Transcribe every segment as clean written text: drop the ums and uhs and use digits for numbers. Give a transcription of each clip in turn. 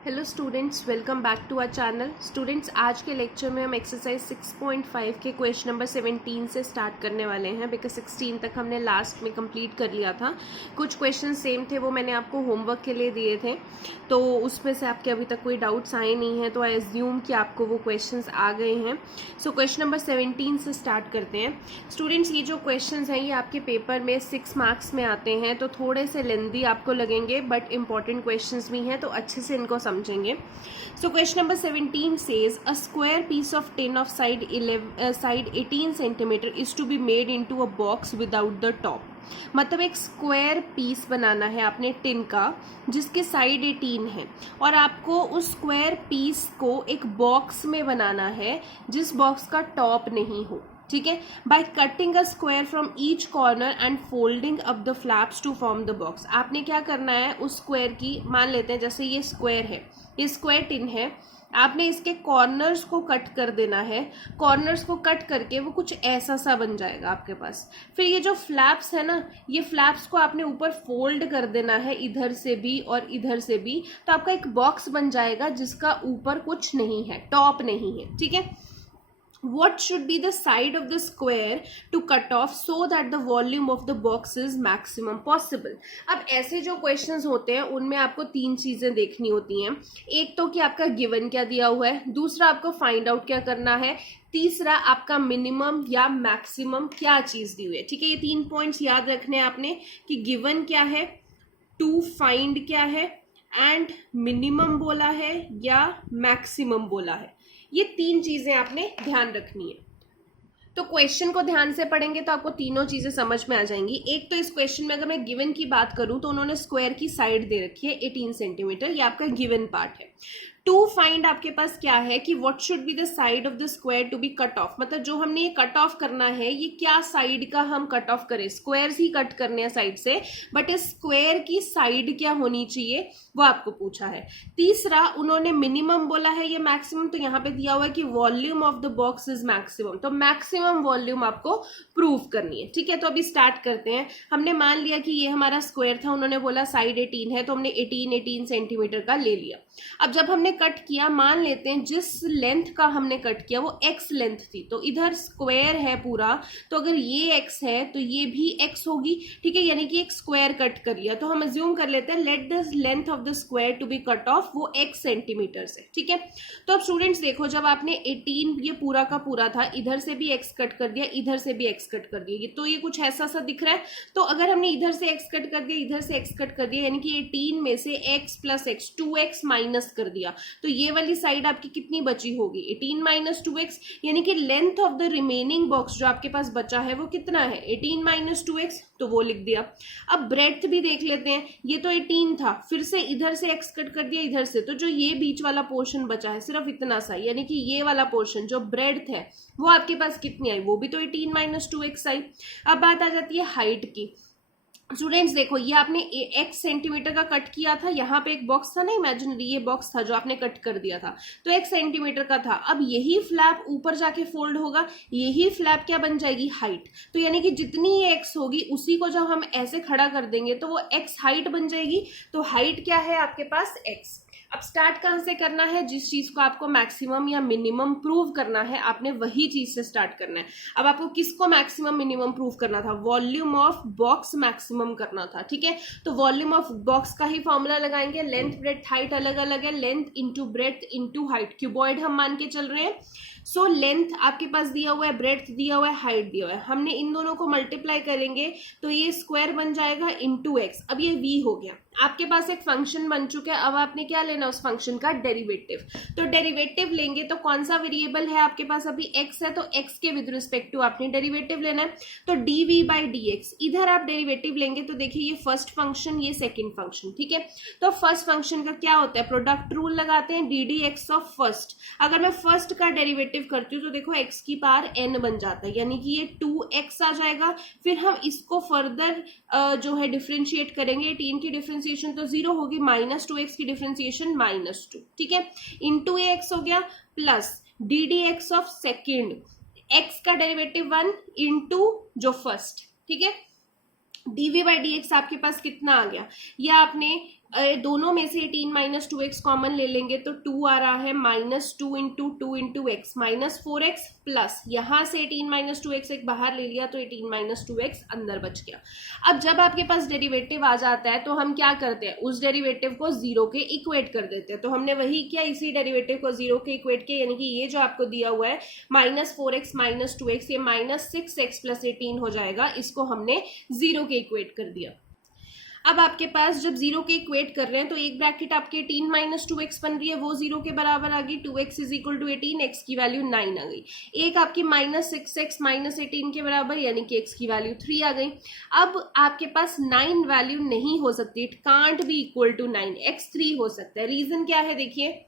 Hello students, welcome back to our channel. Students, आज के lecture में हम एक्सरसाइज 6.5 के क्वेश्चन नंबर 17 से स्टार्ट करने वाले हैं, बिकॉज 16 तक हमने लास्ट में कंप्लीट कर लिया था। कुछ क्वेश्चन सेम थे, वो मैंने आपको होमवर्क के लिए दिए थे, तो उसमें से आपके अभी तक कोई डाउट्स आए नहीं हैं, तो आई एज्यूम कि आपको वो क्वेश्चंस आ गए हैं। सो क्वेश्चन नंबर 17 से स्टार्ट करते हैं। स्टूडेंट्स, ये जो क्वेश्चन हैं ये आपके पेपर में 6 मार्क्स में आते हैं, तो थोड़े से लेंदी आपको लगेंगे, बट इंपॉर्टेंट क्वेश्चन भी हैं, तो अच्छे से इनको समझेंगे। So question number 17 says a square piece of tin of side 18 centimeter is to be made into a box without the top. मतलब एक स्क्वायर पीस बनाना है आपने टिन का, जिसके साइड 18 है, और आपको उस स्क्वायर पीस को एक बॉक्स में बनाना है जिस बॉक्स का टॉप नहीं हो। ठीक है, by cutting a square from each corner and folding up the flaps to form the box. आपने क्या करना है, उस स्क्वायर की, मान लेते हैं जैसे ये स्क्वायर है, ये स्क्वायर टिन है, आपने इसके कॉर्नर्स को कट कर देना है। कॉर्नर्स को कट करके वो कुछ ऐसा सा बन जाएगा आपके पास। फिर ये जो फ्लैप्स है ना, ये फ्लैप्स को आपने ऊपर फोल्ड कर देना है, इधर से भी और इधर से भी, तो आपका एक बॉक्स बन जाएगा जिसका ऊपर कुछ नहीं है, टॉप नहीं है। ठीक है, what should be the side of the square to cut off so that the volume of the box is maximum possible। अब ऐसे जो क्वेश्चंस होते हैं उनमें आपको तीन चीजें देखनी होती हैं। एक तो कि आपका गिवन क्या दिया हुआ है, दूसरा आपको फाइंड आउट क्या करना है, तीसरा आपका मिनिमम या मैक्सिमम क्या चीज दी हुई है। ठीक है, ये तीन पॉइंट्स याद रखने हैं आपने कि गिवन क्या है, टू फाइंड क्या है, एंड मिनिमम बोला है या मैक्सिमम बोला है। ये तीन चीजें आपने ध्यान रखनी है। तो क्वेश्चन को ध्यान से पढ़ेंगे तो आपको तीनों चीजें समझ में आ जाएंगी। एक तो इस क्वेश्चन में अगर मैं गिवन की बात करूं तो उन्होंने स्क्वायर की साइड दे रखी है 18 सेंटीमीटर, ये आपका गिवन पार्ट है। टू फाइंड आपके पास क्या है कि what should be the side of the square to be cut off. मतलब जो हमने ये कट ऑफ करना है, ये क्या साइड का हम कट ऑफ करें। स्क्वायर ही कट करने हैं साइड से, बट इस स्क्वायर की साइड क्या होनी चाहिए वो आपको पूछा है। तीसरा उन्होंने मिनिमम बोला है, ये मैक्सिमम, तो यहाँ पे दिया हुआ है कि volume of the box is maximum, तो मैक्सिमम वॉल्यूम आपको प्रूव करनी है। ठीक है, तो अभी स्टार्ट करते हैं। हमने मान लिया कि ये हमारा स्क्वायर था, उन्होंने बोला साइड 18 है, तो हमने 18 सेंटीमीटर का ले लिया। अब जब हमने कट किया, मान लेते हैं जिस लेंथ का हमने कट किया वो एक्स लेंथ थी, तो इधर स्क्वायर है पूरा, तो अगर ये एक्स है तो ये भी एक्स होगी। ठीक है, यानी कि एक स्क्वायर कट कर लिया, तो हम अज्यूम कर लेते हैं let the length of the square to be cut off, वो एक्स सेंटीमीटर से। ठीक है, तो अब स्टूडेंट्स देखो, जब आपने 18 ये पूरा का पूरा था, इधर से भी एक्स कट कर दिया, इधर से भी एक्स कट कर दिया, तो ये कुछ ऐसा सा दिख रहा है। तो अगर हमने इधर से एक्स कट कर दिया, इधर से एक्स कट कर दिया, यानी कि 18 में से x plus x 2x minus कर दिया, तो ये वाली साइड आपकी कितनी बची होगी, 18 माइनस 2x, यानी कि length of the remaining box जो आपके पास बचा है वो कितना है, 18 माइनस 2x, तो वो लिख दिया। अब ब्रेड्थ भी देख लेते हैं, ये तो 18 था, फिर से इधर से x कट कर दिया इधर से, तो जो ये बीच वाला पोर्शन बचा है सिर्फ इतना सा, यानी कि ये वाला पोर्शन जो ब्रेड्थ है वो आपके पास कितनी आई, वो भी तो 18 माइनस 2x आई। अब बात आ जाती है हाइट की। स्टूडेंट्स देखो, ये आपने x सेंटीमीटर का कट किया था, यहाँ पे एक बॉक्स था ना इमेजिनरी, ये बॉक्स था जो आपने कट कर दिया था, तो x सेंटीमीटर का था। अब यही फ्लैप ऊपर जाके फोल्ड होगा, यही फ्लैप क्या बन जाएगी, हाइट। तो यानी कि जितनी ये x होगी उसी को जब हम ऐसे खड़ा कर देंगे तो वो x हाइट बन जाएगी। तो हाइट क्या है आपके पास, x। अब स्टार्ट कहां से करना है, जिस चीज को आपको मैक्सिमम या मिनिमम प्रूव करना है आपने वही चीज से स्टार्ट करना है। अब आपको किसको मैक्सिमम मिनिमम प्रूव करना था, वॉल्यूम ऑफ बॉक्स मैक्सिमम करना था। ठीक है, तो वॉल्यूम ऑफ बॉक्स का ही फॉर्मूला लगाएंगे, लेंथ ब्रेड्थ हाइट अलग अलग है, length into breadth into height, cuboid हम मान के चल रहे हैं। सो लेंथ आपके पास दिया हुआ है, ब्रेड्थ दिया हुआ है, हाइट दिया हुआ है, हमने इन दोनों को मल्टीप्लाई करेंगे तो ये स्क्वायर बन जाएगा इंटू एक्स। अब ये v हो गया, आपके पास एक फंक्शन बन चुका है, अब आपने क्या लेना उस फंक्शन का डेरिवेटिव। तो डेरिवेटिव लेंगे तो कौन सा वेरिएबल है आपके पास, अभी x है, तो x के विद रिस्पेक्ट टू आपने डेरिवेटिव लेना है, तो dv बाई dx। इधर आप डेरिवेटिव लेंगे तो देखिए ये फर्स्ट फंक्शन, ये सेकंड फंक्शन। ठीक है, तो फर्स्ट फंक्शन का क्या होता है, प्रोडक्ट रूल लगाते हैं, ddx ऑफ फर्स्ट। अगर मैं फर्स्ट का डेरिवेटिव करती हूँ तो देखो x की पावर n बन जाता है, यानी कि ये 2x आ जाएगा। फिर हम इसको फर्दर जो है डिफ्रेंशिएट करेंगे, 18 की डिफ्रेंशिएशन तो 0 होगी, माइनस 2x की डिफ्रेंशिएशन -2। ठीक है, इंटू x हो गया, plus ddx of second, x का डेरिवेटिव 1 इंटू जो फर्स्ट। ठीक है, dv बाई dx आपके पास कितना आ गया, या आपने दोनों में से 18 माइनस 2x कॉमन ले लेंगे तो 2 आ रहा है, -2 into 2 into x -4x plus यहाँ से 18 माइनस 2x एक बाहर ले लिया तो 18 माइनस 2x अंदर बच गया। अब जब आपके पास डेरिवेटिव आ जाता है तो हम क्या करते हैं, उस डेरिवेटिव को जीरो के इक्वेट कर देते हैं। तो हमने वही किया, इसी डेरिवेटिव को जीरो के इक्वेट किया, यानी कि ये जो आपको दिया हुआ है -4x माइनस 2x, ये -6x प्लस 18 हो जाएगा, इसको हमने जीरो के इक्वेट कर दिया। अब आपके पास जब जीरो के इक्वेट कर रहे हैं तो एक ब्रैकेट आपके 18 माइनस 2x बन रही है, वो जीरो के बराबर आ गई, 2x is equal to 18, x की वैल्यू 9 आ गई। एक आपकी -6x माइनस 18 के बराबर, यानी कि x की वैल्यू 3 आ गई। अब आपके पास 9 वैल्यू नहीं हो सकती, it can't be equal to 9, x 3 हो सकता है। रीजन क्या है, देखिए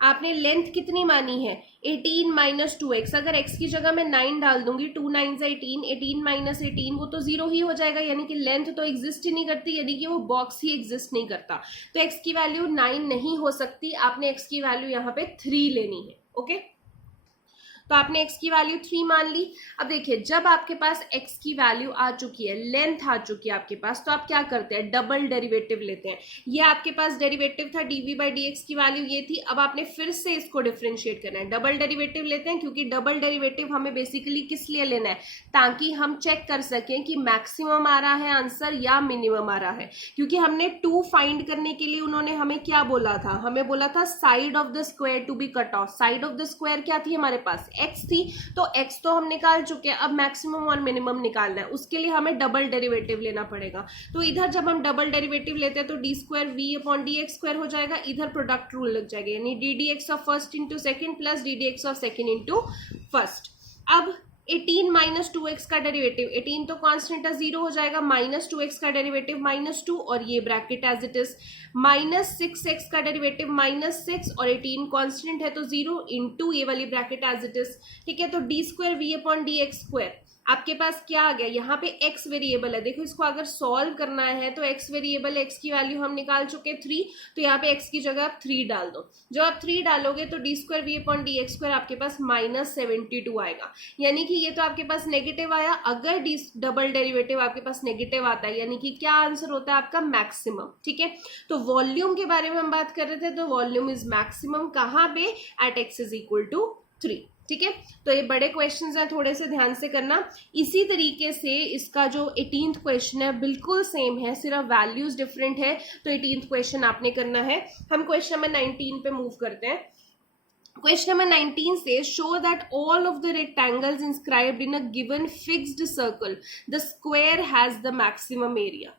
आपने लेंथ कितनी मानी है, 18 माइनस 2x, अगर x की जगह मैं 9 डाल दूंगी, 2 9 से 18, 18 माइनस 18 वो तो जीरो ही हो जाएगा, यानी कि लेंथ तो एग्जिस्ट ही नहीं करती, यानी कि वो बॉक्स ही एग्जिस्ट नहीं करता। तो x की वैल्यू 9 नहीं हो सकती, आपने x की वैल्यू यहाँ पे 3 लेनी है। ओके, तो आपने x की वैल्यू 3 मान ली। अब देखिए जब आपके पास x की वैल्यू आ चुकी है, लेंथ आ चुकी है आपके पास, तो आप क्या करते हैं, डबल डेरिवेटिव लेते हैं। ये आपके पास डेरिवेटिव था, dv बाई dx की वैल्यू ये थी, अब आपने फिर से इसको डिफरेंशिएट करना है। डबल डेरिवेटिव लेते हैं क्योंकि डबल डेरिवेटिव हमें बेसिकली किस लिए लेना है, ताकि हम चेक कर सकें कि मैक्सिमम आ रहा है आंसर या मिनिमम आ रहा है। क्योंकि हमने 2 फाइंड करने के लिए उन्होंने हमें क्या बोला था, हमें बोला था side of the square to be cut off. Side of the square क्या थी हमारे पास, x थी, तो x तो हम निकाल चुके हैं, अब मैक्सिमम और मिनिमम निकालना है, उसके लिए हमें डबल डेरिवेटिव लेना पड़ेगा। तो इधर जब हम डबल डेरिवेटिव लेते हैं तो D square v upon D X square हो जाएगा, इधर प्रोडक्ट रूल लग जाएगा, यानी D D x of first into second plus D D x of second into first. अब 18 माइनस 2x का डेरिवेटिव, 18 तो कांस्टेंट है, जीरो हो जाएगा, माइनस 2x का डेरिवेटिव -2 और ये bracket as it is, -6x का डेरिवेटिव -6 और 18 कांस्टेंट है तो 0 इंटू ये वाली ब्रैकेट एज इट इज। ठीक है, तो D square V upon D X square आपके पास क्या आ गया, यहाँ पे x वेरिएबल है, देखो इसको अगर सॉल्व करना है तो x वेरिएबल, x की वैल्यू हम निकाल चुके 3, तो यहाँ पे x की जगह आप 3 डाल दो। जब आप 3 डालोगे तो D square V upon D X square आपके पास -72 आएगा, यानी कि ये तो आपके पास नेगेटिव आया। अगर डी डबल डेरिवेटिव आपके पास नेगेटिव आता है, यानी कि क्या आंसर होता है आपका, मैक्सिमम। ठीक है, तो वॉल्यूम के बारे में हम बात कर रहे थे, तो वॉल्यूम इज मैक्सिमम कहाँ पे, at x is equal to 3। ठीक है, तो ये बड़े क्वेश्चंस हैं, थोड़े से ध्यान से करना। इसी तरीके से इसका जो 18th क्वेश्चन है बिल्कुल सेम है, सिर्फ वैल्यूज डिफरेंट है, तो 18th क्वेश्चन आपने करना है। हम क्वेश्चन नंबर 19 पे मूव करते हैं। Question number 19 says, show that all of the rectangles inscribed in a given fixed circle, the square has the maximum area.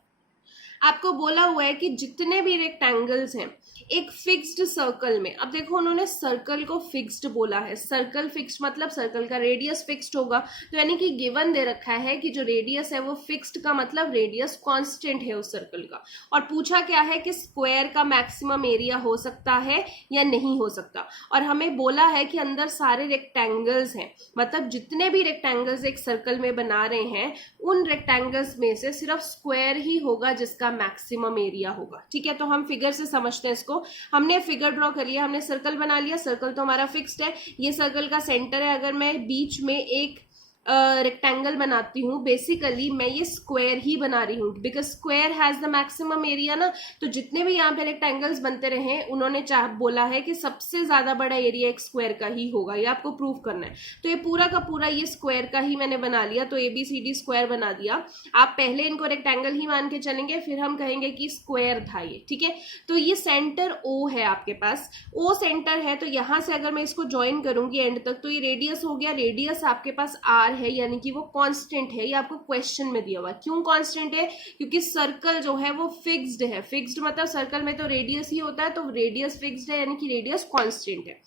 आपको बोला हुआ है कि जितने भी रेक्टेंगल्स हैं एक फिक्स्ड सर्कल में, अब देखो उन्होंने सर्कल को फिक्स्ड बोला है, सर्कल फिक्स्ड मतलब सर्कल का रेडियस फिक्स्ड होगा, तो यानी कि गिवन दे रखा है कि जो रेडियस है वो फिक्स्ड का मतलब रेडियस कांस्टेंट है उस सर्कल का, और पूछा क्या है कि स्क्वायर का मैक्सिमम एरिया हो सकता है या नहीं हो सकता, और हमें बोला है कि अंदर सारे रेक्टेंगल्स हैं, मतलब जितने भी रेक्टेंगल्स एक सर्कल में बना रहे हैं उन रेक्टेंगल्स में से सिर्फ स्क्वायर ही होगा जिसका मैक्सिमम एरिया होगा। ठीक है, तो हम फिगर से समझते हैं इसको। हमने फिगर ड्रॉ कर लिया, हमने सर्कल बना लिया, सर्कल तो हमारा फिक्स्ड है, ये सर्कल का सेंटर है। अगर मैं बीच में एक रेक्टेंगल बनाती हूँ, बेसिकली मैं ये स्क्वायर ही बना रही हूँ, because square has the maximum area ना। तो जितने भी यहाँ पे रेक्टेंगल्स बनते रहे उन्होंने बोला है कि सबसे ज्यादा बड़ा एरिया एक स्क्वायर का ही होगा, ये आपको प्रूव करना है। तो ये पूरा का पूरा ये स्क्वायर का ही मैंने बना लिया, तो ABCD स्क्वायर बना दिया। आप पहले इनको रेक्टेंगल ही मान के चलेंगे, फिर हम कहेंगे कि स्क्वायर था ये। ठीक है, तो ये सेंटर O है आपके पास, O सेंटर है, तो यहाँ से अगर मैं इसको ज्वाइन करूंगी एंड तक, तो ये रेडियस हो गया। रेडियस आपके पास R है, यानी कि वो कांस्टेंट है, ये आपको क्वेश्चन में दिया हुआ है। क्यों कांस्टेंट है, क्योंकि सर्कल जो है वो फिक्स्ड है। फिक्स्ड मतलब सर्कल में तो रेडियस ही होता है, तो रेडियस फिक्स्ड है यानी कि रेडियस कांस्टेंट है।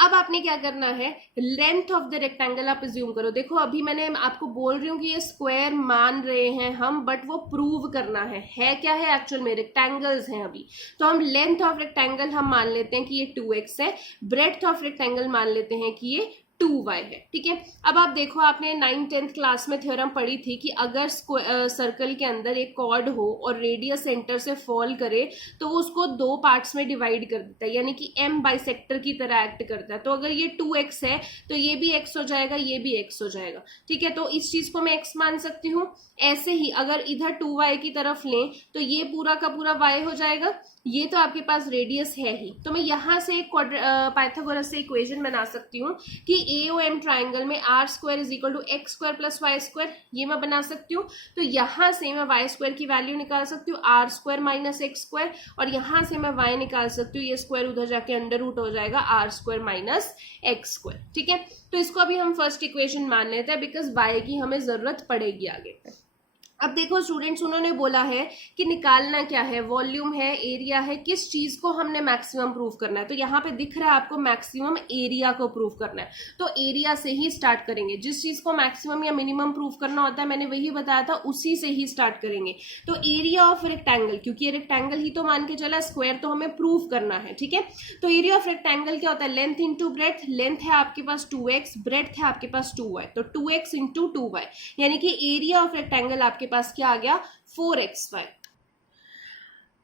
अब आपने क्या करना है, लेंथ ऑफ द रेक्टेंगल आप अज्यूम करो। देखो अभी मैंने आपको बोल रही हूँ कि ये स्क्वायर मान रहे हैं हम, बट वो प्रूव करना है क्या है एक्चुअल में, रेक्टेंगल्स हैं अभी। तो हम लेंथ ऑफ रेक्टेंगल हम मान लेते हैं कि ये 2x है, ब्रेड्थ ऑफ रेक्टेंगल मान लेते हैं कि ये 2y है, ठीक है। अब आप देखो, आपने 9th-10th क्लास में थ्योरम पढ़ी थी कि अगर सर्कल के अंदर एक कॉर्ड हो और रेडियस सेंटर से फॉल करे तो वो उसको 2 पार्ट्स में डिवाइड कर देता है, यानी कि m बाइसेक्टर की तरह एक्ट करता है। तो अगर ये 2x है तो ये भी x हो जाएगा, ये भी x हो जाएगा, ठीक है। तो इस चीज को मैं x मान सकती हूँ। ऐसे ही अगर इधर 2y की तरफ लें तो ये पूरा का पूरा y हो जाएगा। ये तो आपके पास रेडियस है ही, तो मैं यहाँ से एक पाइथागोरस से इक्वेशन बना सकती हूँ कि AOM ट्राइंगल में r² = x² + y², ये मैं बना सकती हूँ। तो यहाँ से मैं y² की वैल्यू निकाल सकती हूँ, r² - x², और यहाँ से मैं y निकाल सकती हूँ, ये स्क्वायर उधर जाके अंडर रूट हो जाएगा, r² - x², ठीक है। तो इसको अभी हम फर्स्ट इक्वेशन मान लेते हैं बिकॉज y की हमें जरूरत पड़ेगी आगे। अब देखो स्टूडेंट्स, उन्होंने बोला है कि निकालना क्या है, वॉल्यूम है, एरिया है, किस चीज को हमने मैक्सिमम प्रूव करना है। तो यहाँ पे दिख रहा है आपको मैक्सिमम एरिया को प्रूव करना है, तो एरिया से ही स्टार्ट करेंगे। जिस चीज को मैक्सिमम या मिनिमम प्रूव करना होता है मैंने वही बताया था, उसी से ही स्टार्ट करेंगे। तो एरिया ऑफ रेक्टेंगल, क्योंकि रेक्टेंगल ही तो मान के चला, स्क्वायर तो हमें प्रूव करना है, ठीक है। तो एरिया ऑफ रेक्टेंगल क्या होता है, लेंथ इंटू ब्रेथ। लेंथ है आपके पास 2x, ब्रेथ है आपके पास 2y, तो 2x इंटू 2y, यानी कि एरिया ऑफ रेक्टेंगल आपके पास क्या आ गया, 4xy।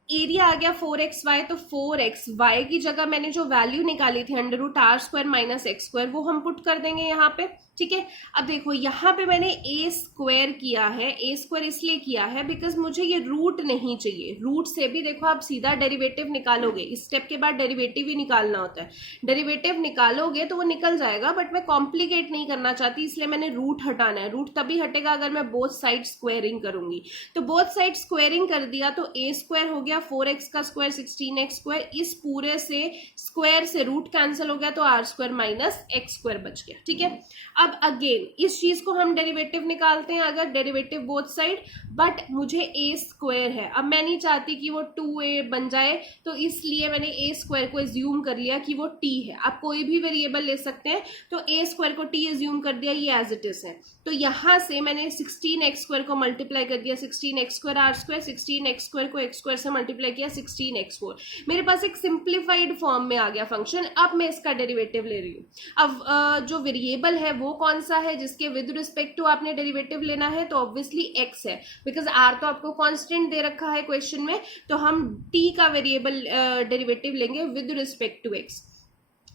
एरिया आ गया 4xy, तो 4xy की जगह मैंने जो वैल्यू निकाली थी √r² - x², वो हम पुट कर देंगे यहाँ पे, ठीक है। अब देखो यहाँ पे मैंने a² किया है, a² इसलिए किया है बिकॉज मुझे ये रूट नहीं चाहिए। रूट से भी देखो आप सीधा डेरिवेटिव निकालोगे, इस स्टेप के बाद डेरिवेटिव ही निकालना होता है। डेरिवेटिव निकालोगे तो वो निकल जाएगा, बट मैं कॉम्प्लिकेट नहीं करना चाहती, इसलिए मैंने रूट हटाना है। रूट तभी हटेगा अगर मैं बोथ साइड स्क्वायरिंग करूंगी। तो बोथ साइड स्क्वायरिंग कर दिया तो a² हो गया 4x का स्क्वायर 16x², इस पूरे से स्क्वायर से रूट कैंसिल हो गया तो r² - x² बच गया, ठीक है। अब अगेन इस चीज को हम डेरिवेटिव निकालते हैं, अगर डेरिवेटिव बोथ साइड, बट मुझे a² है। अब मैं नहीं चाहती कि वो 2a बन जाए, तो इसलिए मैंने a² को एज्यूम कर लिया कि वो t है। आप कोई भी वेरिएबल ले सकते हैं, तो a² को t एज्यूम कर दिया, ये एज इट इज है। तो यहां से मैंने 16x² को मल्टीप्लाई कर दिया, 16x² r², 16x² को x² से मल्टीप्लाई किया 16x4, मेरे पास एक सिंप्लीफाइड फॉर्म में आ गया फंक्शन। अब मैं इसका डेरिवेटिव ले रही हूँ। अब जो वेरिएबल है वो कौन सा है जिसके विद रिस्पेक्ट टू आपने डेरिवेटिव लेना है, तो ऑब्वियसली x है, बिकॉज r तो आपको कांस्टेंट दे रखा है क्वेश्चन में, तो हम t का वेरिएबल डेरिवेटिव लेंगे विद रिस्पेक्ट टू x।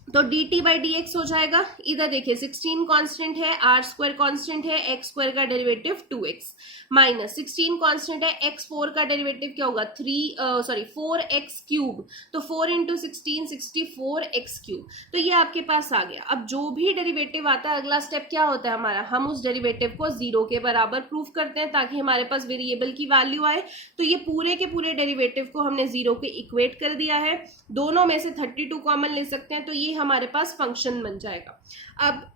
तो dt/dx हो जाएगा। इधर देखिए 16 कांस्टेंट है, r² कांस्टेंट है, x² का डेरिवेटिव 2x, माइनस 16 कांस्टेंट है, x4 का डेरिवेटिव क्या होगा 4x³, तो 4 × 16 64x³। तो ये आपके पास आ गया। अब जो भी डेरिवेटिव आता है अगला स्टेप क्या होता है हमारा, हम उस डेरिवेटिव को 0 के बराबर प्रूफ करते हैं ताकि हमारे पास वेरिएबल की वैल्यू आए। तो ये पूरे के पूरे डेरिवेटिव को हमने 0 के इक्वेट कर दिया है। दोनों में से 32 कॉमन ले सकते हैं, तो ये हमारे पास फंक्शन बन जाएगा। अब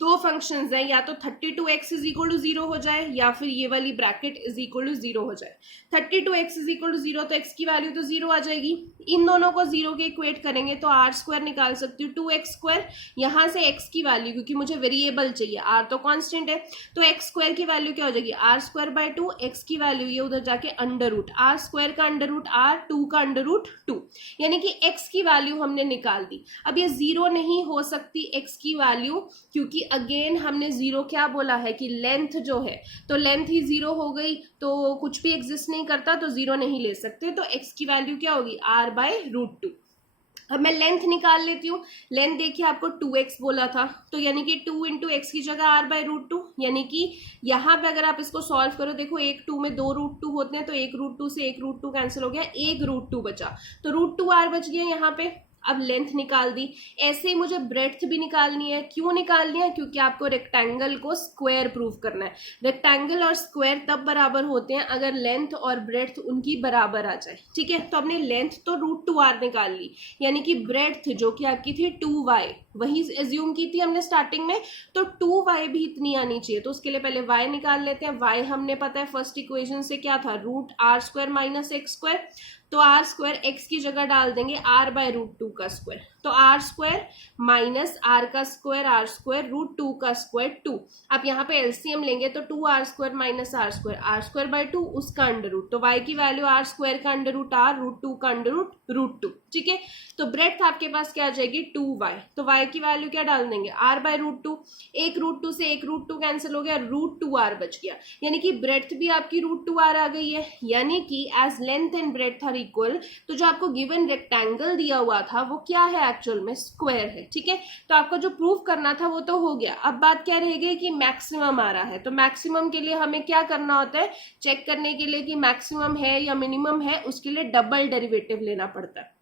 दो फंक्शंस हैं, या तो 32x = 0 हो जाए या फिर ये वाली ब्रैकेट = 0 हो जाए। 32x = 0 तो x की वैल्यू तो 0 आ जाएगी। इन दोनों को 0 के इक्वेट करेंगे तो r² निकाल सकती हूँ 2x²। यहाँ से x की वैल्यू, क्योंकि मुझे वेरिएबल चाहिए, r तो कांस्टेंट है, तो x² की वैल्यू क्या हो जाएगी r²/2, x की वैल्यू ये उधर जाके अंडर रूट, r² का अंडर रूट r, 2 का अंडर रूट 2, यानी कि x की वैल्यू हमने निकाल दी। अब ये 0 नहीं हो सकती x की वैल्यू, क्योंकि अगेन हमने 0 क्या बोला है कि लेंथ जो है, तो लेंथ ही 0 हो गई तो कुछ भी एग्जिस्ट नहीं करता, तो 0 नहीं ले सकते। तो x की वैल्यू क्या होगी r/√2। अब मैं लेंथ निकाल लेती हूँ। लेंथ देखिए आपको 2x बोला था, तो यानी कि 2 × x की जगह r/√2, यानी कि यहाँ पे अगर आप इसको सॉल्व करो, देखो एक 2 में 2 √2 होते हैं, तो एक √2 से एक √2 कैंसिल हो गया, एक √2 बचा, तो √2r बच गया यहाँ पे। अब लेंथ निकाल दी। ऐसे ही मुझे ब्रेड्थ भी निकालनी है। क्यों निकालनी है? क्योंकि आपको रेक्टेंगल को स्क्वायर प्रूव करना है। रेक्टेंगल और स्क्वायर तब बराबर होते हैं अगर लेंथ और ब्रेड्थ उनकी बराबर आ जाए, ठीक है। तो हमने लेंथ तो √2r निकाल ली, यानी कि ब्रेड्थ जो कि आपकी थी 2y, वही एज्यूम की थी हमने स्टार्टिंग में, तो 2y भी इतनी आनी चाहिए। तो उसके लिए पहले y निकाल लेते हैं। y हमने पता है फर्स्ट इक्वेशन से क्या था, √r² - x², तो r² x की जगह डाल देंगे r/√2 का स्क्वायर, तो आर स्क्वायर माइनस आर का स्क्वायर आर स्क्वायर रूट 2 का स्क्वायर 2। अब यहाँ पे एलसीएम लेंगे तो 2 r square minus r square by 2 उसका अंडर रूट, तो वाई की वैल्यू आर स्क्वायर का अंडर रूट आर रूट 2 का अंडर रूट 2। ठीक है, तो ब्रेड्थ आपके पास क्या आ जाएगी 2y, तो y की वैल्यू क्या डाल देंगे r बाय रूट 2, एक रूट 2 से एक रूट 2 कैंसिल हो गया, रूट 2r बच गया, यानी कि ब्रेड्थ भी आपकी रूट 2r आ गई है। यानी कि edge length and breadth are equal, तो जो आपको गिवन रेक्टेंगल दिया हुआ था वो क्या है एक्चुअल में स्क्वायर है। ठीक है, तो आपको जो प्रूफ करना था वो तो हो गया, अब बात क्या रहेगी कि मैक्सिमम आ रहा है, तो मैक्सिमम के लिए हमें क्या करना होता है, चेक करने के लिए कि मैक्सिमम है या मिनिमम है, उसके लिए डबल डेरिवेटिव लेना पड़ता है।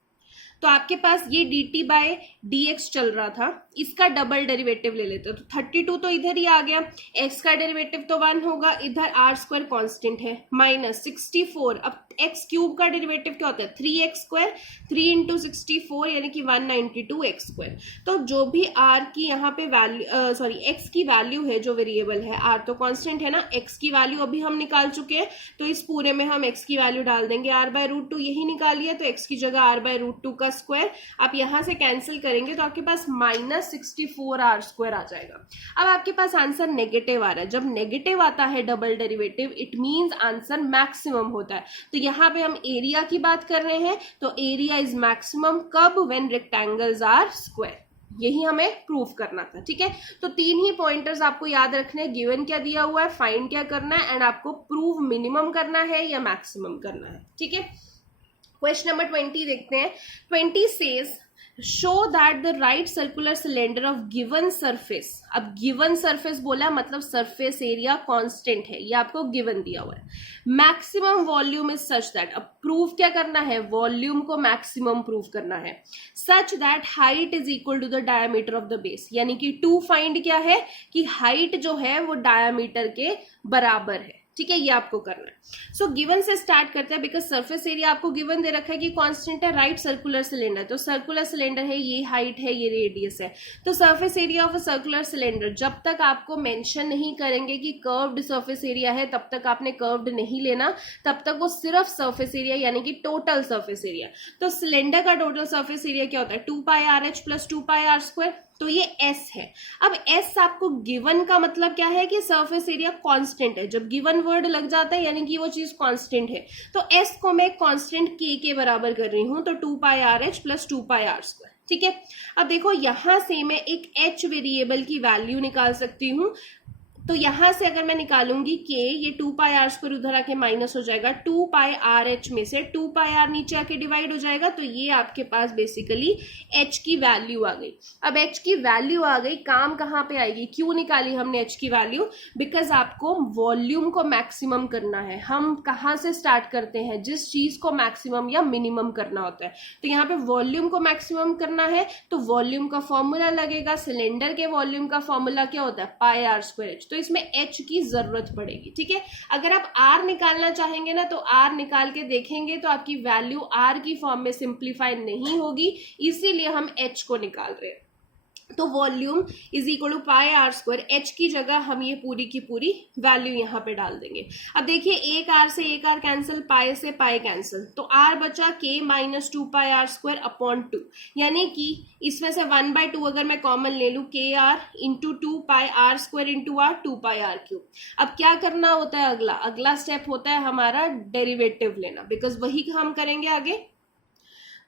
तो आपके पास ये dt बाय dx चल रहा था, इसका डबल डेरिवेटिव ले लेते, तो 32 तो इधर ही आ गया, x का डेरिवेटिव तो 1 होगा, इधर आर स्क्वायर कॉन्स्टेंट है, माइनस 64, अब x क्यूब का डेरिवेटिव क्या होता है 3x स्क्वायर, 3 इंटू 64 यानी कि 192 x स्क्वायर। तो जो भी r की यहाँ पे वैल्यू सॉरी x की वैल्यू है, जो वेरिएबल है, r तो कांस्टेंट है ना, x की वैल्यू अभी हम निकाल चुके हैं, तो इस पूरे में हम x की वैल्यू डाल देंगे r बाय रूट 2, यही निकालिए, तो x की जगह r बाय रूट 2 का स्क्वायर, आप यहां से कैंसिल करेंगे तो आपके पास माइनस 64 आर स्क्वायर आ जाएगा। अब आपके पास आंसर नेगेटिव आ रहा है, जब नेगेटिव आता है double derivative it means answer maximum होता है। तो यहाँ पे हम एरिया की बात कर रहे हैं, तो एरिया इज मैक्सिमम कब, व्हेन रेक्टेंगल्स आर स्क्वायर, यही हमें प्रूफ करना था। ठीक है, तो 3 ही पॉइंटर्स आपको याद रखने हैं, गिवन क्या दिया हुआ है, फाइंड क्या करना है, एंड आपको प्रूव मिनिमम करना है या मैक्सिमम करना है। ठीक है, क्वेश्चन नंबर 20 देखते हैं। 20 says show that the right circular cylinder of given surface, अब given surface बोला मतलब surface area constant है, ये आपको given दिया हुआ है, maximum volume is such that, अब proof क्या करना है, volume को maximum proof करना है, such that height is equal to the diameter of the base, यानी कि to find क्या है कि height जो है वो diameter के बराबर है। ठीक है, ये आपको करना है। सो गिवन से स्टार्ट करते हैं, बिकॉज सरफेस एरिया आपको गिवन दे रखा है कि कांस्टेंट है, राइट सर्कुलर सिलेंडर, तो सर्कुलर सिलेंडर है, ये हाइट है, ये रेडियस है, तो surface area of a circular cylinder, जब तक आपको मेंशन नहीं करेंगे कि कर्व्ड सरफेस एरिया है तब तक आपने कर्व्ड नहीं लेना, तब तक वो सिर्फ सरफेस एरिया यानी कि टोटल सरफेस एरिया। तो सिलेंडर का टोटल सरफेस एरिया क्या होता है 2 pi r h plus 2 pi r square, तो ये S है। अब S आपको गिवन का मतलब क्या है कि सरफेस एरिया कांस्टेंट है, जब गिवन वर्ड लग जाता है यानी कि वो चीज कांस्टेंट है, तो S को मैं कांस्टेंट K के बराबर कर रही हूं, तो 2 pi r h plus 2 pi r square. ठीक है, अब देखो यहां से मैं एक H वेरिएबल की वैल्यू निकाल सकती हूं, तो यहां से अगर मैं निकालूंगी k, ये 2 पाई आर स्क्वायर उधर आके माइनस हो जाएगा, 2 पाई आर एच में से 2 पाई आर नीचे आके डिवाइड हो जाएगा, तो ये आपके पास बेसिकली h की वैल्यू आ गई। अब h की वैल्यू आ गई, काम कहाँ पे आएगी, क्यों निकाली हमने h की वैल्यू, बिकॉज आपको वॉल्यूम को मैक्सिमम करना है। हम कहाँ से स्टार्ट करते हैं, जिस चीज को मैक्सिमम या मिनिमम करना होता है, तो यहाँ पे वॉल्यूम को मैक्सिमम करना है, तो वॉल्यूम का फॉर्मूला लगेगा, सिलेंडर के वॉल्यूम का फॉर्मूला क्या होता है पाई आर स्क्वायर एच, तो इसमें H की जरूरत पड़ेगी। ठीक है, अगर आप R निकालना चाहेंगे ना तो R निकाल के देखेंगे तो आपकी वैल्यू R की फॉर्म में सिंप्लीफाई नहीं होगी, इसीलिए हम H को निकाल रहे हैं। तो volume is equal to pi r square, h की जगह हम ये पूरी की पूरी वैल्यू यहाँ पे डाल देंगे। अब देखिए एक आर से एक आर कैंसिल, पाई से पाई कैंसिल, तो आर बचा के minus 2 pi r square upon 2, यानी कि इसमें से 1/2 अगर मैं कॉमन ले लूँ, के r into 2 pi r square into r 2 pi r cube. अब क्या करना होता है, अगला स्टेप होता है हमारा डेरिवेटिव लेना, बिकॉज वही हम करेंगे आगे।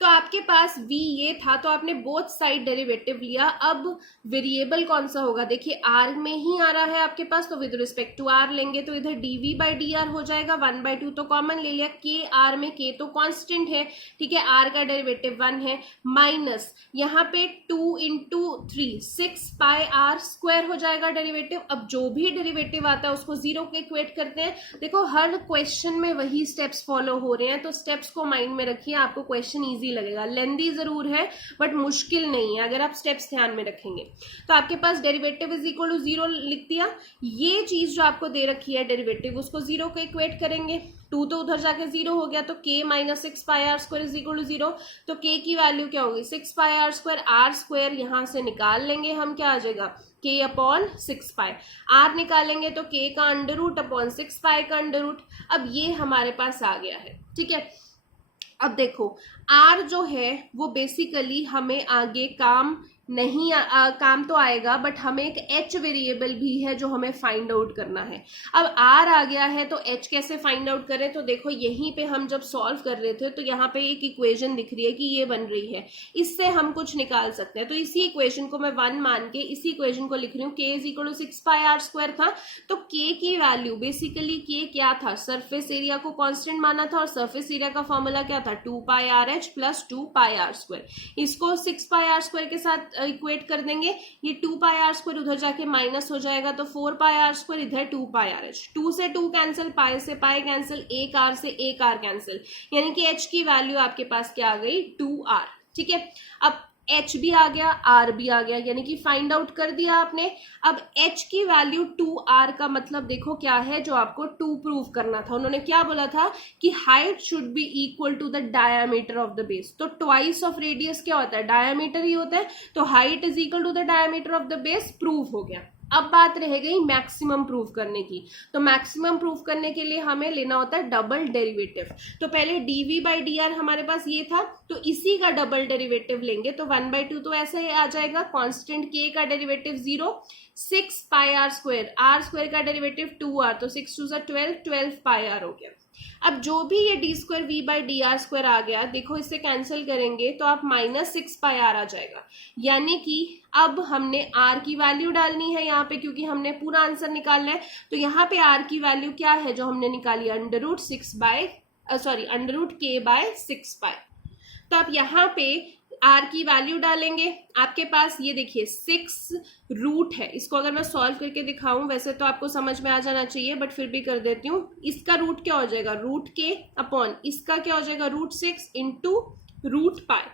तो आपके पास v ये था, तो आपने बोथ साइड डेरिवेटिव लिया। अब वेरिएबल कौन सा होगा, देखिए r में ही आ रहा है आपके पास, तो विद रिस्पेक्ट टू r लेंगे, तो इधर dv बाई डी आर हो जाएगा, 1/2 तो कॉमन ले लिया, k r में k तो कांस्टेंट है, ठीक है, r का डेरिवेटिव 1 है, माइनस यहाँ पे 2 इंटू 3 6 पाई आर स्क्वायर हो जाएगा डेरिवेटिव। अब जो भी डेरिवेटिव आता है उसको जीरो के इक्वेट करते हैं। देखो हर क्वेश्चन में वही स्टेप्स फॉलो हो रहे हैं, तो स्टेप्स को माइंड में रखिए, आपको क्वेश्चन ईजी लगेगा, लेंदी जरूर है बट मुश्किल नहीं है अगर आप स्टेप्स ध्यान में रखेंगे। तो आपके पास डेरिवेटिव इज इक्वल टू 0 लिख दिया, ये चीज जो आपको दे रखी है डेरिवेटिव उसको 0 को इक्वेट करेंगे, 2 तो उधर जाके 0 हो गया, तो k minus 6 pi r square is equal to 0, तो k की वैल्यू क्या होगी 6 pi r square, r square यहां से निकाल लेंगे हम, क्या आ जाएगा k अपॉन 6 पाई, r निकालेंगे तो k का अंडर रूट अपॉन 6 पाई का अंडर रूट। अब ये हमारे पास आ गया है, ठीक है। अब देखो आर जो है वो बेसिकली हमें आगे काम नहीं काम तो आएगा, बट हमें एक एच वेरिएबल भी है जो हमें फाइंड आउट करना है। अब आर आ गया है तो एच कैसे फाइंड आउट करें, तो देखो यहीं पे हम जब सॉल्व कर रहे थे तो यहाँ पे एक इक्वेशन दिख रही है कि ये बन रही है, इससे हम कुछ निकाल सकते हैं। तो इसी इक्वेशन को मैं 1 मान के इसी इक्वेशन को लिख रही हूँ। k is equal to 6 pi r square था, तो k की वैल्यू बेसिकली k क्या था, सरफेस एरिया को कांस्टेंट माना था और सरफेस एरिया का फॉर्मूला क्या था, 2 pi r h plus 2 pi r square. इसको 6 पाई आर स्क्वायर के साथ इक्वेट कर देंगे, ये 2 पाई आर स्क्वायर उधर जाके माइनस हो जाएगा, तो 4 पाई आर स्क्वायर इधर 2 पाई आर एच, 2 से 2 कैंसिल, पाई से पाई कैंसिल, एक आर से एक आर कैंसिल, यानी कि एच की वैल्यू आपके पास क्या आ गई, 2r। ठीक है, अब एच भी आ गया, आर भी आ गया, यानी कि फाइंड आउट कर दिया आपने। अब एच की वैल्यू 2r का मतलब देखो क्या है जो आपको 2 प्रूव करना था। उन्होंने क्या बोला था कि height should be equal to the diameter of the base, तो ट्वाइस ऑफ रेडियस क्या होता है, डायामीटर ही होता है, तो height is equal to the diameter of the base, prove हो गया। अब बात रह गई मैक्सिमम प्रूफ करने की, तो मैक्सिमम प्रूफ करने के लिए हमें लेना होता है डबल डेरिवेटिव। तो पहले dv बाई डी आर हमारे पास ये था, तो इसी का डबल डेरिवेटिव लेंगे, तो 1/2 तो ऐसे ही आ जाएगा, कांस्टेंट k का डेरिवेटिव 0, 6 पाई आर स्क्वायर का डेरिवेटिव 2r, तो 6 2 12 पाई आर हो गया। अब जो भी ये d square v by d r square आ गया, देखो इसे कैंसिल करेंगे तो आप -6 पाई आर आ जाएगा, यानी कि अब हमने आर की वैल्यू डालनी है यहाँ पे, क्योंकि हमने पूरा आंसर निकालना है। तो यहाँ पे आर की वैल्यू क्या है जो हमने निकाली, अंडर रूट के बाय 6 पाई। तो आप यहाँ पे आर की वैल्यू डालेंगे, आपके पास ये देखिए 6 रूट है, इसको अगर मैं सॉल्व करके दिखाऊं, वैसे तो आपको समझ में आ जाना चाहिए बट फिर भी कर देती हूँ। इसका रूट क्या हो जाएगा, रूट के अपॉन इसका क्या हो जाएगा, √6 इंटू रूट पाई।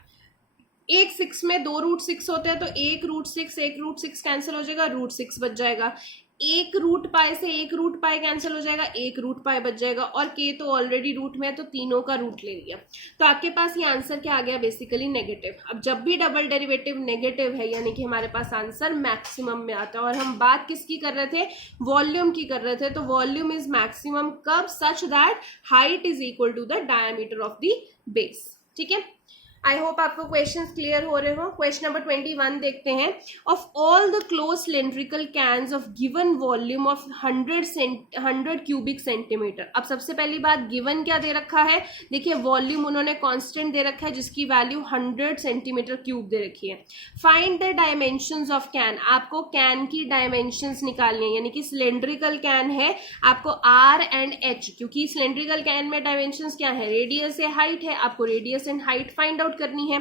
एक 6 में 2 √6 होते हैं, तो एक √6 कैंसिल हो जाएगा, √6 बच जाएगा। एक रूट पाई से एक रूट पाई कैंसिल हो जाएगा, एक रूट पाई बच जाएगा, और के तो ऑलरेडी रूट में है तो तीनों का रूट ले लिया। तो आपके पास ये आंसर क्या आ गया, बेसिकली नेगेटिव। अब जब भी डबल डेरिवेटिव नेगेटिव है यानी कि हमारे पास आंसर मैक्सिमम में आता है। और हम बात किसकी कर रहे थे, वॉल्यूम की कर रहे थे, तो वॉल्यूम इज मैक्सिमम कब, such that height is equal to the diameter of the base. ठीक है, आई होप आपको क्वेश्चंस क्लियर हो रहे हो। क्वेश्चन नंबर 21 देखते हैं। Of all the close cylindrical cans of given volume of 100 cubic centimetre. अब सबसे पहली बात, गिवन क्या दे रखा है, देखिए वॉल्यूम उन्होंने कांस्टेंट दे रखा है जिसकी वैल्यू 100 सेंटीमीटर क्यूब दे रखी है। Find the dimensions of can, आपको कैन की डायमेंशंस निकालनी है, यानी कि सिलेंड्रिकल कैन है, आपको आर एंड एच, क्योंकि सिलेंड्रिकल कैन में डायमेंशंस क्या है, रेडियस है, हाइट है, आपको radius and height find out करनी है।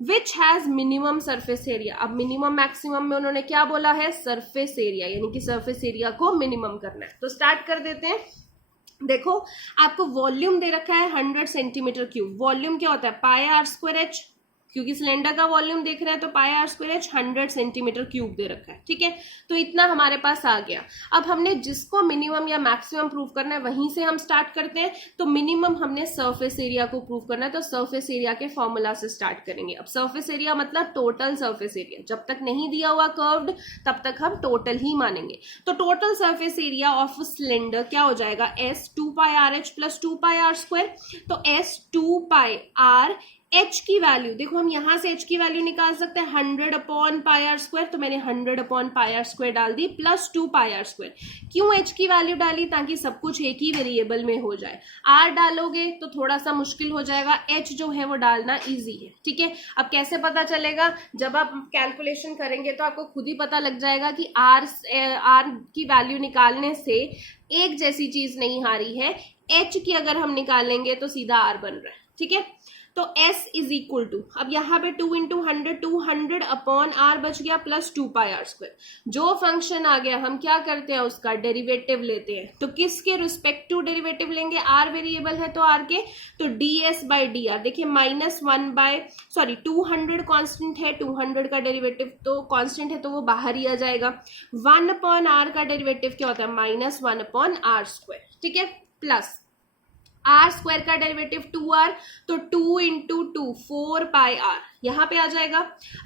Which has minimum surface area, अब मिनिमम मैक्सिमम में उन्होंने क्या बोला है, सरफेस एरिया, यानी कि सरफेस एरिया को मिनिमम करना है। तो स्टार्ट कर देते हैं। देखो आपको वॉल्यूम दे रखा है 100 सेंटीमीटर क्यूब, वॉल्यूम क्या होता है, पाई आर स्क्वायर एच, क्योंकि सिलेंडर का वॉल्यूम देख रहे हैं तो pi r square h 100 centimetre cube दे रखा है। ठीक है, तो इतना हमारे पास आ गया। अब हमने जिसको मिनिमम या मैक्सिमम प्रूव करना है वहीं से हम स्टार्ट करते हैं। तो मिनिमम हमने सरफेस एरिया को प्रूव करना है, तो सरफेस एरिया के फॉर्मूला से स्टार्ट करेंगे। अब सरफेस एरिया मतलब टोटल सरफेस एरिया, जब तक नहीं दिया हुआ कर्व्ड तब तक हम टोटल ही मानेंगे। तो total surface area of cylinder क्या हो जाएगा, S 2 pi r h plus 2 pi r square. तो S 2 पाई आर, एच की वैल्यू देखो, हम यहां से एच की वैल्यू निकाल सकते हैं 100 अपॉन पाई आर स्क्वायर, तो मैंने 100 अपॉन पाई आर स्क्वायर डाल दी प्लस 2 पाई आर स्क्वायर। क्यों एच की वैल्यू डाली, ताकि सब कुछ एक ही वेरिएबल में हो जाए। आर डालोगे तो थोड़ा सा मुश्किल हो जाएगा, एच जो है वो डालना इजी है। ठीक है, अब कैसे पता चलेगा, जब आप कैलकुलेशन करेंगे तो आपको खुद ही पता लग जाएगा कि आर की वैल्यू निकालने से एक जैसी चीज नहीं आ रही है, एच की अगर हम निकालेंगे तो सीधा आर बन रहा है। ठीक है, तो S इज इक्वल टू, अब यहाँ पे 2 इंटू 100, 200 अपॉन आर बच गया प्लस 2 पाई आर स्क्वायर। जो फंक्शन आ गया हम क्या करते हैं, उसका डेरिवेटिव लेते हैं। तो किसके रिस्पेक्टिव डेरिवेटिव लेंगे, आर वेरिएबल है तो आर के, तो ds बाई डी आर। देखिए -1/200 कांस्टेंट है, 200 का डेरिवेटिव तो कांस्टेंट है तो वो बाहर ही आ जाएगा। 1 अपॉन आर का डेरिवेटिव क्या होता है, -1 अपॉन आर स्क्वायर। ठीक है, प्लस आर स्क्वायर का डेरिवेटिव 2r, तो 2 इंटू 2 4 पाई आर यहाँ पे आ जाएगा।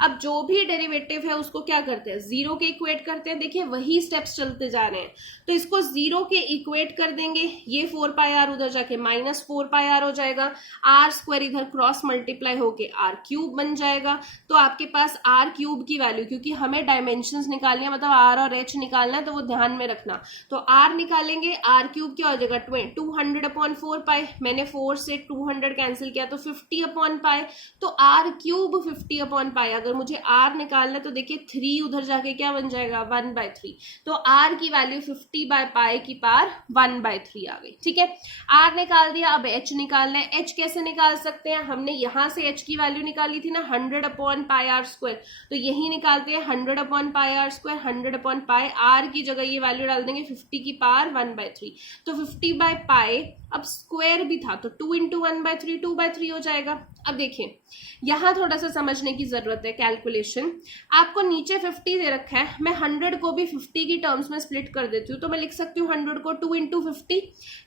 अब जो भी डेरिवेटिव है उसको क्या करते हैं, जीरो के इक्वेट करते हैं। देखिए वही स्टेप्स चलते जा रहे हैं, तो इसको जीरो के इक्वेट कर देंगे, ये 4 पाई आर उधर जाके माइनस 4 पाई आर हो जाएगा, आर स्क्वायर इधर क्रॉस मल्टीप्लाई होके आर क्यूब बन जाएगा। तो आपके पास आर क्यूब की वैल्यू, क्योंकि हमें डायमेंशंस निकालनी है, मतलब आर और एच निकालना है, तो वो ध्यान में रखना। तो आर निकालेंगे, आर क्यूब क्या हो जाएगा 200 अपॉन 4 पाई, मैंने 4 से 200 कैंसिल किया तो 50 अपॉन पाई, तो आर क्यूब 50 अपॉन पाई। अगर मुझे आर निकालना है तो देखिए 3 उधर जाके क्या बन जाएगा 1/3, तो आर की वैल्यू 50 बाय पाई की पावर 1/3 आ गई। ठीक है, आर निकाल दिया, अब एच निकालना है। एच कैसे निकाल सकते हैं, हमने यहां से एच की वैल्यू निकाली थी ना 100 अपॉन पाई आर स्क्वायर, तो यही निकालते हैं 100 upon pi r square, 100 upon pi, r की जगह ये वैल्यू डाल देंगे 50 की पावर 1/3, तो 50 बाय पाई, अब स्क्वायर भी था तो 2 इंटू 1/3 2/3 हो जाएगा। अब देखिए यहां थोड़ा सा समझने की जरूरत है कैलकुलेशन। आपको नीचे 50 दे रखा है, मैं 100 को भी 50 की टर्म्स में स्प्लिट कर देती हूँ, तो मैं लिख सकती हूँ 100 को 2 इंटू 50,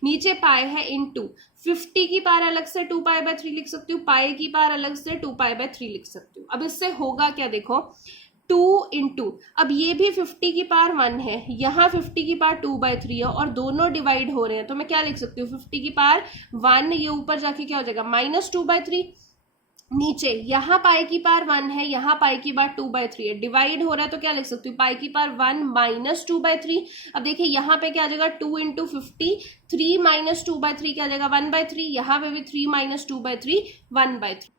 नीचे पाई है इंटू 50 की पावर अलग से 2 पाई बाय 3 लिख सकती हूँ, पाई की पावर अलग से 2 पाई बाय 3 लिख सकती हूँ। अब इससे होगा क्या, देखो 2 इंटू, अब ये भी 50 की पावर 1 है, यहाँ 50 की पावर 2/3 है, और दोनों डिवाइड हो रहे हैं, तो मैं क्या लिख सकती हूँ 50 की पावर 1, ये ऊपर जाके क्या हो जाएगा माइनस 2/3, नीचे यहाँ पाई की पावर 1 है, यहाँ पाई की पावर 2/3 है, डिवाइड हो रहा है तो क्या लिख सकती हूँ पाई की पावर 1 माइनस 2/3। अब देखिए यहाँ पे क्या आ जाएगा 2 इंटू 50, 3 माइनस 2/3 क्या आ जाएगा 1/3, यहाँ पे भी 3 माइनस 2/3 1/3।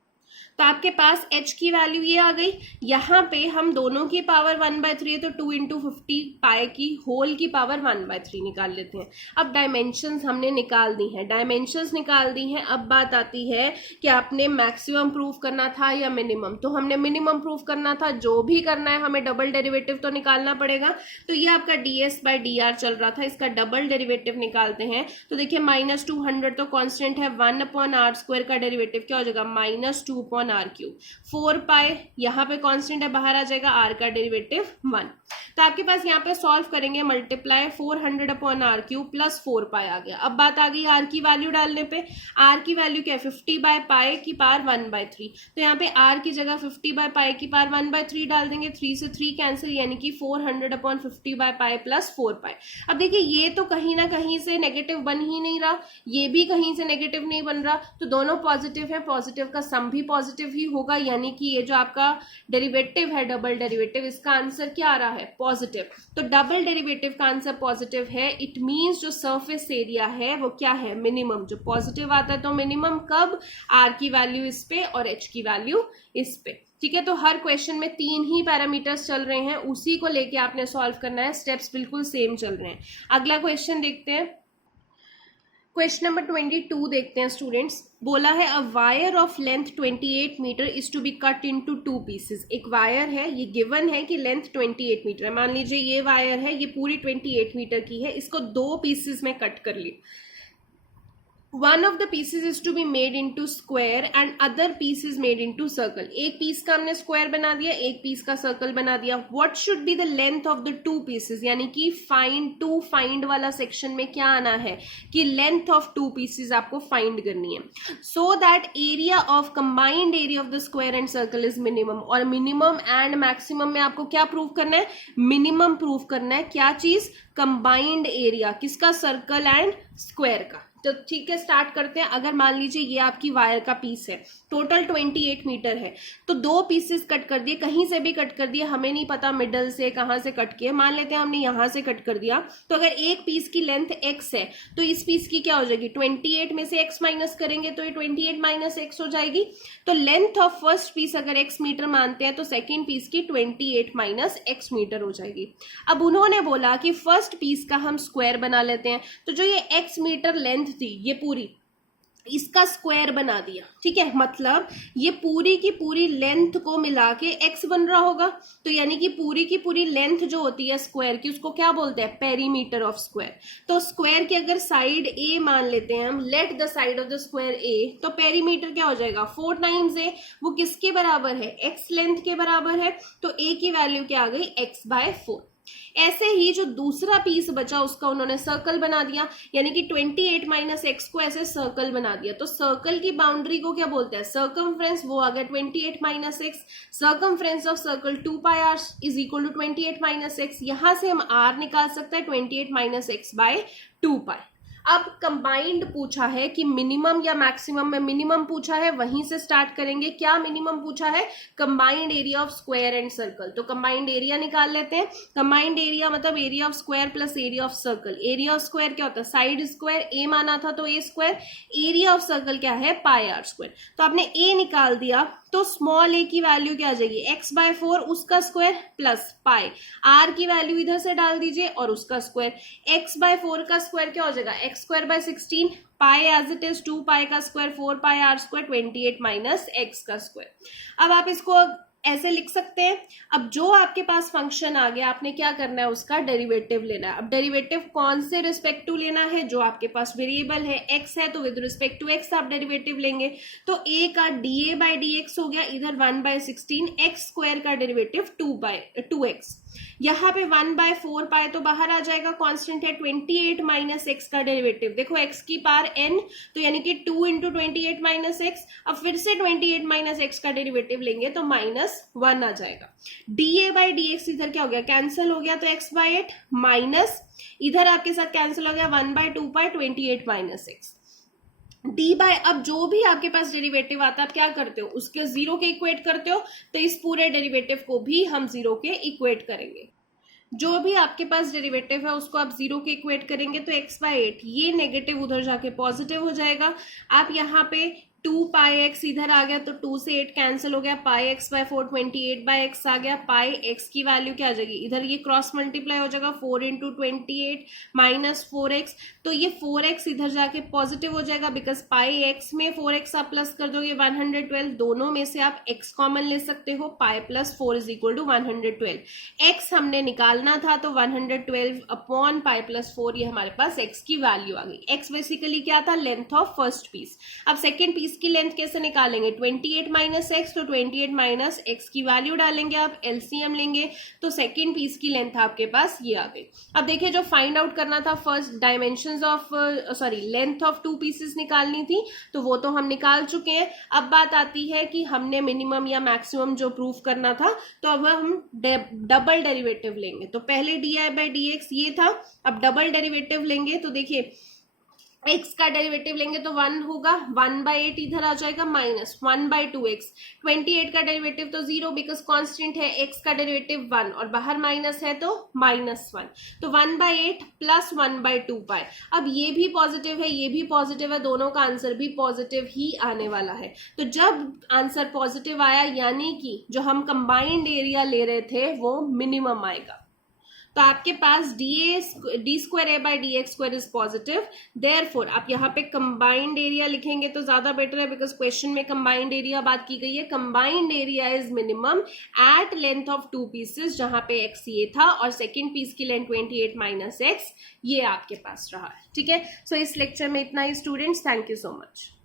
तो आपके पास h की वैल्यू ये आ गई। यहाँ पे हम दोनों की पावर 1/3 है, तो 2 इंटू 50 पाई की होल की पावर 1/3 निकाल लेते हैं। अब डायमेंशंस हमने निकाल दी हैं, डायमेंशंस निकाल दी हैं। अब बात आती है कि आपने मैक्सिमम प्रूफ करना था या मिनिमम, तो हमने मिनिमम प्रूफ करना था। जो भी करना है हमें डबल डेरिवेटिव तो निकालना पड़ेगा। तो ये आपका ds/dr चल रहा था, इसका डबल डेरिवेटिव निकालते हैं। तो देखिए -200 तो कॉन्स्टेंट है, 1 अपॉन आर स्क्वायर का डेरिवेटिव क्या हो जाएगा -2 अपॉन आर क्यूब, 4 पाई यहाँ पे कांस्टेंट है, बाहर आ जाएगा आर का डेरिवेटिव 1। तो आपके पास यहाँ पे सॉल्व करेंगे, multiply 400 upon r cube plus 4 pi आ गया। अब बात आ गई आर की वैल्यू डालने पे। आर की वैल्यू क्या है 50 बाय पाई की पावर 1/3, तो यहाँ पे आर की जगह 50 बाय पाई की पावर 1/3 डाल देंगे, 3 से 3 कैंसिल, यानी कि 400 अपॉन 50 बाय पाई प्लस 4 पाई। अब देखिए ये तो कहीं ना कहीं से नेगेटिव बन ही नहीं रहा, ये भी कहीं से नेगेटिव नहीं बन रहा, तो दोनों पॉजिटिव है, पॉजिटिव का सम भी पॉजिटिव ही होगा, यानी कि ये जो आपका डेरिवेटिव है डबल डेरिवेटिव, इसका आंसर क्या आ रहा है पॉजिटिव। तो डबल डेरिवेटिव का आंसर पॉजिटिव है, इट मींस जो सरफेस एरिया है वो क्या है मिनिमम। जो पॉजिटिव आता है तो मिनिमम कब, आर की वैल्यू इस पे और एच की वैल्यू इस पे। ठीक है, तो हर क्वेश्चन में 3 ही पैरामीटर्स चल रहे हैं, उसी को लेके आपने सॉल्व करना है, स्टेप्स बिल्कुल सेम चल रहे हैं। अगला क्वेश्चन देखते हैं, क्वेश्चन नंबर 22 देखते हैं स्टूडेंट्स। बोला है a wire of length 28 metre is to be cut into 2 pieces. एक वायर है, ये गिवन है कि लेंथ 28 मीटर है। मान लीजिए ये वायर है, ये पूरी 28 मीटर की है, इसको 2 पीसेस में कट कर ली। One of the pieces is to be made into square and other piece is made into circle. एक पीस का हमने स्क्वायर बना दिया, एक पीस का सर्कल बना दिया। What should be the length of the 2 pieces? यानी कि find वाला सेक्शन में क्या आना है कि लेंथ ऑफ 2 pieces आपको फाइंड करनी है। So that area of combined area of the square and circle is minimum। और मिनिमम एंड मैक्सिमम में आपको क्या प्रूव करना है, मिनिमम प्रूव करना है। क्या चीज, कंबाइंड एरिया, किसका, सर्कल एंड स्क्वायर का। तो ठीक है, स्टार्ट करते हैं। अगर मान लीजिए ये आपकी वायर का पीस है, टोटल 28 मीटर है, तो 2 पीसेस कट कर दिए, कहीं से भी कट कर दिए, हमें नहीं पता मिडल से कहां से कट किया। मान लेते हैं हमने यहां से कट कर दिया, तो अगर एक पीस की लेंथ x है तो इस पीस की क्या हो जाएगी, 28 में से x माइनस करेंगे तो ये 28 माइनस x हो जाएगी। तो लेंथ ऑफ फर्स्ट पीस अगर x मीटर मानते हैं तो सेकेंड पीस की 28 माइनस x मीटर हो जाएगी। अब उन्होंने बोला कि फर्स्ट पीस का हम स्क्वायर बना लेते हैं, तो जो ये x मीटर लेंथ थी ये पूरी, इसका स्क्वायर बना दिया। ठीक है, मतलब ये पूरी की पूरी लेंथ को मिला के x बन रहा होगा। तो यानी कि पूरी की पूरी लेंथ जो होती है स्क्वायर की, उसको क्या बोलते हैं, पेरीमीटर ऑफ स्क्वायर। तो स्क्वायर की अगर साइड a मान लेते हैं हम, let the side of the square a, तो पेरीमीटर क्या हो जाएगा 4 टाइम्स a, वो किसके बराबर है, x लेंथ के बराबर है। तो a की वैल्यू क्या आ गई, x/4। ऐसे ही जो दूसरा पीस बचा उसका उन्होंने सर्कल बना दिया, यानी कि 28 माइनस एक्स को ऐसे सर्कल बना दिया। तो सर्कल की बाउंड्री को क्या बोलते हैं, सर्कमफ्रेंस, वो आ गया 28 minus x. Circumference of circle 2 pi r is equal to 28 minus x. यहां से हम आर निकाल सकते हैं 28 माइनस एक्स बाय 2 पाई। अब कंबाइंड पूछा है कि मिनिमम या मैक्सिमम, में मिनिमम पूछा है, वहीं से स्टार्ट करेंगे। क्या मिनिमम पूछा है, combined area of square and circle. तो कंबाइंड एरिया निकाल लेते हैं। कंबाइंड एरिया मतलब area of square plus area of circle. Area of square क्या होता है, साइड स्क्वायर, ए माना था तो ए स्क्वायर। एरिया ऑफ सर्कल क्या है, पाई आर स्क्वायर। तो आपने ए निकाल दिया तो स्मॉल ए की वैल्यू क्या आ जाएगी, x/4 उसका स्क्वायर प्लस पाई। आर की वैल्यू इधर से डाल दीजिए और उसका स्क्वायर। x/4 का स्क्वायर क्या हो जाएगा, x²/16, pi as it is 2 pi का square 4 pi r square 28 minus x का स्क्वायर। अब आप इसको ऐसे लिख सकते हैं। अब जो आपके पास फंक्शन आ गया, आपने क्या करना है, उसका डेरिवेटिव लेना है। अब डेरिवेटिव कौन से रिस्पेक्टिव लेना है, जो आपके पास वेरिएबल है x है तो विद रिस्पेक्ट टू x आप डेरिवेटिव लेंगे। तो a का dA/dx हो गया, इधर 1/16, x स्क्वायर का डेरिवेटिव 2x। यहाँ पे 1/4 पाई तो बाहर आ जाएगा, कांस्टेंट है। 28 माइनस एक्स का डेरिवेटिव देखो, x की पावर n, तो यानी कि 2 इंटू 28 माइनस एक्स। अब फिर से 28 माइनस एक्स का डेरिवेटिव लेंगे तो -1 आ जाएगा। dA/dx इधर क्या हो गया, कैंसिल हो गया, तो x/8 माइनस इधर आपके साथ कैंसिल हो गया 1/2 पाई 28 माइनस एक्स। डी बाय, अब जो भी आपके पास डेरिवेटिव आता है आप क्या करते हो, उसके जीरो के इक्वेट करते हो। तो इस पूरे डेरिवेटिव को भी हम जीरो के इक्वेट करेंगे। जो भी आपके पास डेरिवेटिव है उसको आप जीरो के इक्वेट करेंगे तो x/8 ये नेगेटिव उधर जाके पॉजिटिव हो जाएगा। आप यहाँ पे 2 पाई एक्स इधर आ गया तो 2 से 8 कैंसिल हो गया, पाई x/4 28/x आ गया। पाई एक्स की वैल्यू क्या आ जाएगी, इधर ये क्रॉस मल्टीप्लाई हो जाएगा 4 इंटू 28 माइनस 4x। तो ये 4x इधर जाके पॉजिटिव हो जाएगा, बिकॉज पाई एक्स में 4x आप प्लस कर दोगे 112, दोनों में से आप x कॉमन ले सकते हो। Pi plus 4 is equal to 112। x हमने निकालना था तो 112 अपॉन पाई प्लस 4, ये हमारे पास x की वैल्यू आ गई। x बेसिकली क्या था, लेंथ ऑफ फर्स्ट पीस। अब सेकेंड पीस की लेंथ कैसे निकालेंगे, 28 माइनस एक्स, तो 28 माइनस एक्स की वैल्यू डालेंगे, आप एलसीएम लेंगे तो सेकेंड पीस की लेंथ आपके पास ये आ गई। अब देखिए जो फाइंड आउट करना था, first dimensions of length of 2 pieces निकालनी थी, तो वो तो हम निकाल चुके हैं। अब बात आती है कि हमने मिनिमम या मैक्सिमम जो प्रूफ करना था, तो अब हम डबल डेरिवेटिव लेंगे। तो पहले di/dx ये था, अब डबल डेरिवेटिव लेंगे तो देखिए x का डेरिवेटिव लेंगे तो 1 होगा, 1/8 इधर आ जाएगा माइनस 1/2x। 28 का डेरिवेटिव तो 0 बिकॉज कांस्टेंट है, x का डेरिवेटिव 1 और बाहर माइनस है तो -1। तो 1/8 प्लस 1/2 पाई। अब ये भी पॉजिटिव है, ये भी पॉजिटिव है, दोनों का आंसर भी पॉजिटिव ही आने वाला है। तो जब आंसर पॉजिटिव आया, यानी कि जो हम कंबाइंड एरिया ले रहे थे वो मिनिमम आएगा। तो आपके पास d²a/dx² इज पॉजिटिव, देयरफॉर आप यहाँ पे कंबाइंड एरिया लिखेंगे तो ज्यादा बेटर है, बिकॉज क्वेश्चन में कंबाइंड एरिया बात की गई है। Combined area is minimum at length of 2 pieces, जहां पे x ये था और सेकेंड पीस की लेंथ 28 माइनस एक्स ये आपके पास रहा है। ठीक है, सो इस लेक्चर में इतना ही students, thank you so much.